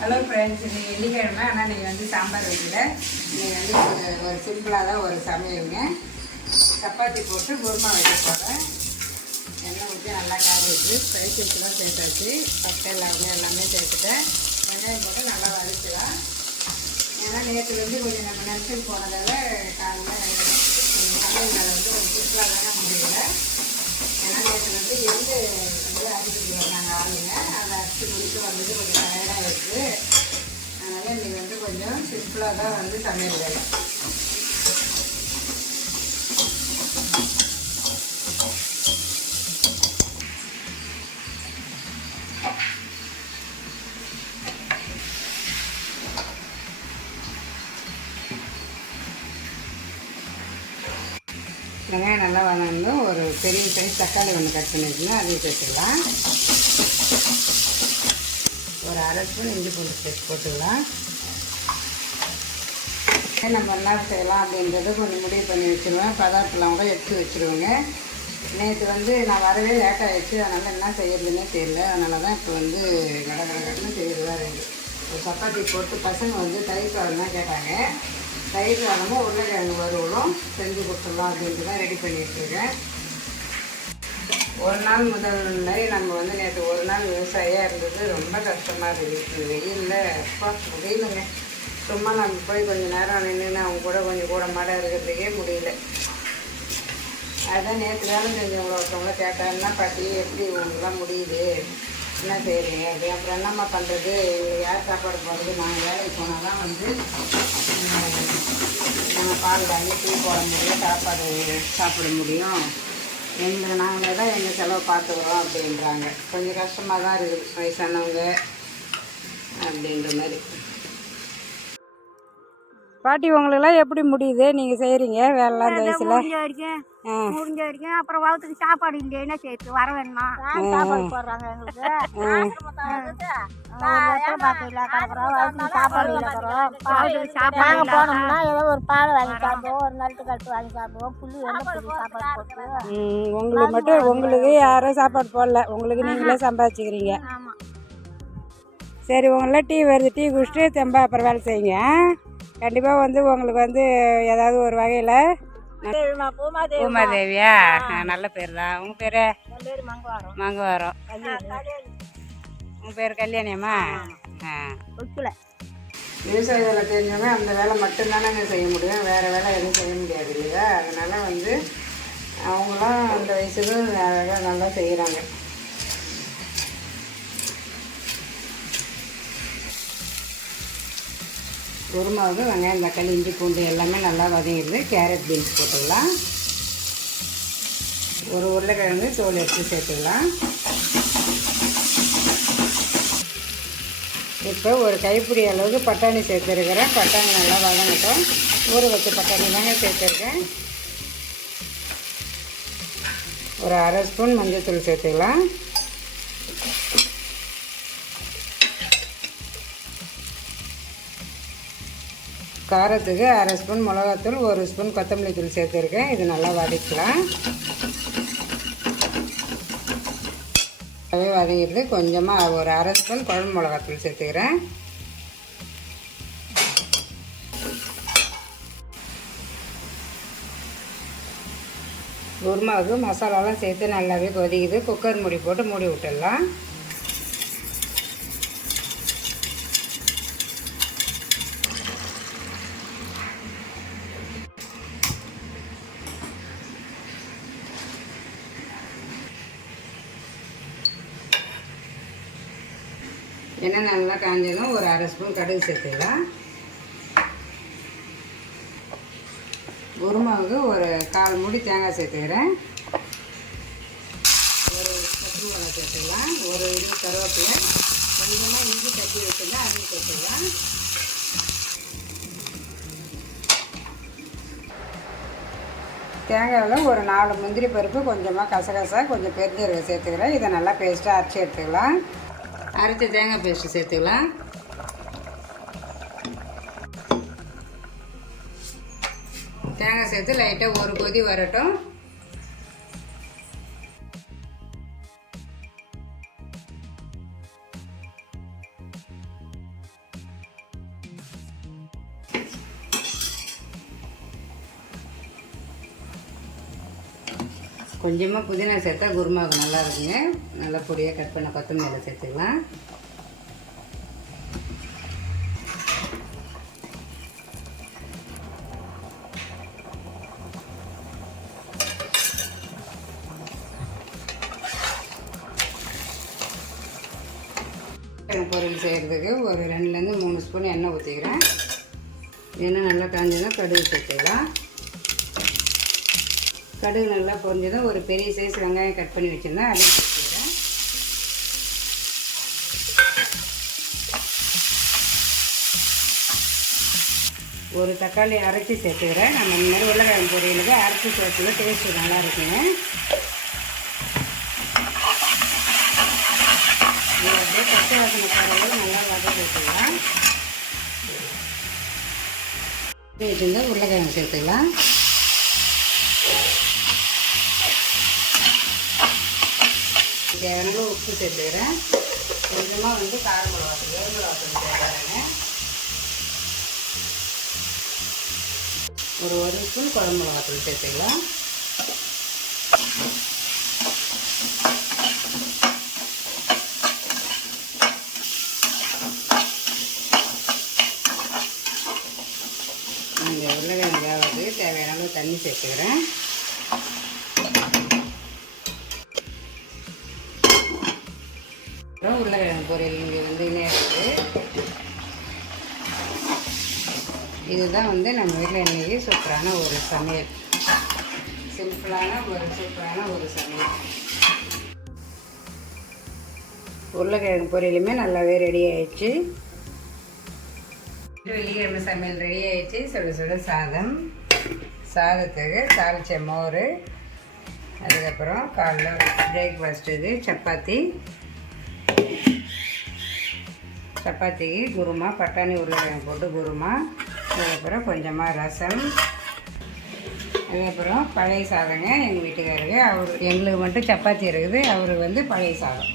Hello friends இன்னைக்கு வெள்ளிக்கிழமை. ஆனால் நீங்கள் வந்து சாம்பார் வைக்கல. நீங்கள் வந்து ஒரு ஒரு சிம்பிளாக தான் ஒரு சமையலுங்க. சப்பாத்தி போட்டு குருமா வைக்க போகிறேன் எண்ணெய் ஊற்றி நல்லா காய வச்சு ஸ்பைசஸ்லாம் சேர்த்தாச்சு. பட்டை எல்லாமே எல்லாமே சேர்த்துட்டேன். வெங்காயம் போட்டு நல்லா வதக்கலாம். ஏன்னா நேற்று வந்து கொஞ்சம் நம்ம நினச்சிட்டு போனதால காலையில் சமையல் மேலே வந்து கொஞ்சம் சிம்பிளாக தானே முடியல. ஏன்னா நேற்று வந்து எந்த இதில் அடிச்சுட்டு வந்தாங்க ஆளுங்க. அதை அடிச்சு முடிச்சு வந்தது கொஞ்சம் டயர்டாக இருக்குது அதனால் இன்னைக்கு வந்து கொஞ்சம் சிம்பிளாக தான் வந்து சமையல் வேலை வெங்காயம் நல்லா வளர்ந்து ஒரு பெரிய சைஸ் தக்காளி ஒன்று கட் பண்ணி அதையும் சேர்த்துக்கலாம். ஒரு அரை ஸ்பூன் இஞ்சி பூண்டு பேஸ்ட் போட்டுக்கலாம். நம்ம என்ன செய்யலாம் அப்படின்றது கொஞ்சம் முடிவு பண்ணி வச்சுருவேன். பதார்த்தம்லாம் கூட எடுத்து வச்சுருவேங்க. நேற்று வந்து நான் வரவே லேட் ஆகிடுச்சு அதனால் என்ன செய்யறதுன்னே தெரியல. அதனால தான் இப்போ வந்து கட கட கடன்னு செய்கிறதா இருக்குது ஒரு சப்பாத்தி போட்டு பசங்க வந்து தயிர் சாதம் தான் கேட்டாங்க. தயிர் சாதமும் உருளைக்கிழங்கு வறுவலும் செஞ்சு கொடுத்துடலாம் அப்படின்ட்டு தான் ரெடி பண்ணிட்டு ஒரு நாள் முதல் மாதிரி நம்ம வந்து நேற்று ஒரு நாள் விவசாயியாக இருந்தது. ரொம்ப கஷ்டமாக இருக்குது வெயிலில் அப்பா முடியலங்க சும்மா நம்ம போய் கொஞ்சம் நேரம் நின்று அவங்க கூட கொஞ்சம் கூட மாட இருக்கிறதுக்கே முடியல. அதான் நேற்று வேலை செஞ்சவங்கள ஒருத்தவங்கள கேட்டேன் என்ன பாட்டி எப்படி உங்களுக்குலாம் முடியுது? என்ன செய்கிறீங்க அப்படி அப்புறம் என்னம்மா பண்ணுறது எங்களுக்கு யார் சாப்பாடு போடுறது? நாங்கள் வேலைக்கு போனால் தான் வந்து நாங்கள் பால் வாங்கி டீ போட முடியும் சாப்பாடு சாப்பிட முடியும். எங்கள் நாங்களே தான் எங்கள் செலவு பார்த்துக்குறோம் அப்படின்றாங்க. கொஞ்சம் கஷ்டமாக தான் இருக்குது வயசானவங்க அப்படின்ற மாதிரி. பாட்டி உங்களுக்குலாம் எப்படி முடியுது? நீங்கள் செய்கிறீங்க வேலைலாம் இந்த வயசில்? முடிஞ்ச வரைக்கும் அப்புறம் வகுத்துக்கு சாப்பாடு இல்லைன்னா சேர்த்து வர வேணுமா? சாப்பாடு போடுறாங்க எங்களுக்கு? சாப்பாடு பாலுக்கு சாப்பாடு போனோம்னா ஏதோ ஒரு பால் வாங்கி சாப்பிடுவோம் ஒரு நட்டு கட்டு வாங்கி சாப்பிடுவோம் புள்ளி சாப்பாடு போட்டு உங்களுக்கு மட்டும் உங்களுக்கு யாரும் சாப்பாடு போடல. உங்களுக்கு நீங்களே சம்பாதிச்சுக்கிறீங்க. சரி உங்களெலாம் டீ வருது. டீ குடிச்சிட்டு தெம்பா அப்புறம் வேலை செய்யுங்க கண்டிப்பாக வந்து உங்களுக்கு வந்து ஏதாவது ஒரு வகையில் பூமாதேவியா? நல்ல பேர் தான் உங்கள் பேர் மங்குவாரம். மங்கவாரம். உங்கள் பேர் கல்யாணியம்மா? ஆ. ஒத்துல விவசாய வேலை தெரிஞ்சவங்க அந்த வேலை மட்டும்தானங்க செய்ய முடியும். வேறு வேலை எதுவும் செய்ய முடியாது இல்லையா? அதனால் வந்து அவங்களாம் அந்த வயசுக்கு நல்லா செய்கிறாங்க குருமாவுக்கு வெங்காயம் தக்காளி இஞ்சி பூண்டு எல்லாமே நல்லா வதங்கிடுது. கேரட் பீன்ஸ் போட்டுக்கலாம் ஒரு உருளைக்கிழங்கு தோல் எடுத்து சேர்த்துக்கலாம் இப்போ ஒரு கைப்பிடி அளவுக்கு பட்டாணி சேர்த்துருக்கிறேன். பட்டாணி நல்லா வதங்கட்டும். ஊற வச்ச பட்டாணி தாங்க சேர்த்துருக்கேன். ஒரு அரை ஸ்பூன் மஞ்சள் தூள் சேர்த்துக்கலாம். காரத்துக்கு அரை ஸ்பூன் மிளகாத்தூள் ஒரு ஸ்பூன் கொத்தமல்லி தூள் சேர்த்துருக்கேன். இது நல்லா வதக்கலாம். அதே வதங்கிட்டு கொஞ்சமாக ஒரு அரை ஸ்பூன் குழம்பு மிளகாத்தூள் சேர்த்துக்கிறேன். குருமாவுக்கு மசாலாலாம் சேர்த்து நல்லாவே கொதிக்குது. குக்கர் மூடி போட்டு மூடி விட்டுடலாம். எண்ணெய் நல்லா காஞ்சதும் ஒரு அரை ஸ்பூன் கடுகு சேர்த்துக்கலாம். உருமாவுக்கு ஒரு கால் மூடி தேங்காய் சேர்த்துக்கிறேன். ஒரு பச்சை மிளகாய் சேர்த்துக்கலாம். ஒரு இது கருவேப்பிலை. கொஞ்சமாக இஞ்சி தட்டி வச்சுருந்தா அதையும் சேர்த்துக்கலாம். தேங்காயில் ஒரு நாலு முந்திரி பருப்பு கொஞ்சமாக கசகசா கொஞ்சம் பெருஞ்சீரகம் சேர்த்துக்கிறேன். இதை நல்லா பேஸ்ட்டாக அரைச்சி எடுத்துக்கலாம். அரைச்ச தேங்காய் பேஸ்ட்டு சேர்த்துக்கலாம். தேங்காய் சேர்த்து லைட்டாக ஒரு கொதி வரட்டும். கொஞ்சமாக புதினா சேர்த்தா குருமாவுக்கு நல்லா இருக்குங்க. நல்லா பொடியாக கட் பண்ண கொத்தமல்லி சேர்த்துக்கலாம். பொரியல் செய்கிறதுக்கு ஒரு ரெண்டுலேருந்து மூணு ஸ்பூன் எண்ணெய் ஊற்றிக்கிறேன் எண்ணெய் நல்லா காஞ்சதும் கடுகு சேர்த்துக்கலாம். கடுகு நல்லா பொரிஞ்சதும் ஒரு பெரிய சைஸ் வெங்காயம் கட் பண்ணி வச்சுருந்தேன். அதையும் சேர்த்துக்கிறேன் ஒரு தக்காளி அரைச்சி சேர்த்துக்கிறேன். நம்ம இந்த மாதிரி உருளைக்கிழங்கு பொரியலுக்கு அரைச்சி சேர்த்துல டேஸ்ட்டு நல்லா இருக்குங்க. அப்படியே பச்சை வாசனை நல்லா வதக்கி வச்சுக்கலாம். வச்சுருந்தா உருளைக்கிழங்கு சேர்த்துக்கலாம். தேவையான உப்பு சேர்த்துக்கிறேன். கொஞ்சமாக வந்து கார மிளகாத்தூள் வேறு மிளகாத்தூள் சேர்க்குறேங்க ஒரு ஒரு ஸ்பூன் குழம்பு மிளகாத்தூள் சேர்த்துக்கலாம். இந்த உருளைக்கிழங்கு வேவது தேவையான அளவு தண்ணி சேர்த்துக்கிறேன். பொரியல் இங்கே வந்து நேரத்து இதுதான் வந்து நம்ம வீட்டில் இன்றைக்கி சூப்பரான ஒரு சமையல். சிம்பிளான ஒரு சூப்பரான ஒரு சமையல். உருளைக்கிழங்கு பொரியலுமே நல்லாவே ரெடி ஆயிடுச்சு. வெள்ளிக்கிழமை சமையல் ரெடி ஆயிடுச்சு. சுட சுட சாதம் சாதத்துக்கு தாளிச்ச மோர் அதுக்கப்புறம் காலைல பிரேக்ஃபாஸ்ட் இது சப்பாத்தி சப்பாத்திக்கு குருமா பட்டாணி உருளைக்கிழங்கு போட்டு குருமா அதுக்கப்புறம் கொஞ்சமாக ரசம் அதுக்கப்புறம் பழைய சாதங்க எங்கள் வீட்டுக்காரருக்கு அவர் எங்களுக்கு மட்டும் சப்பாத்தி இருக்குது அவருக்கு வந்து பழைய சாதம்.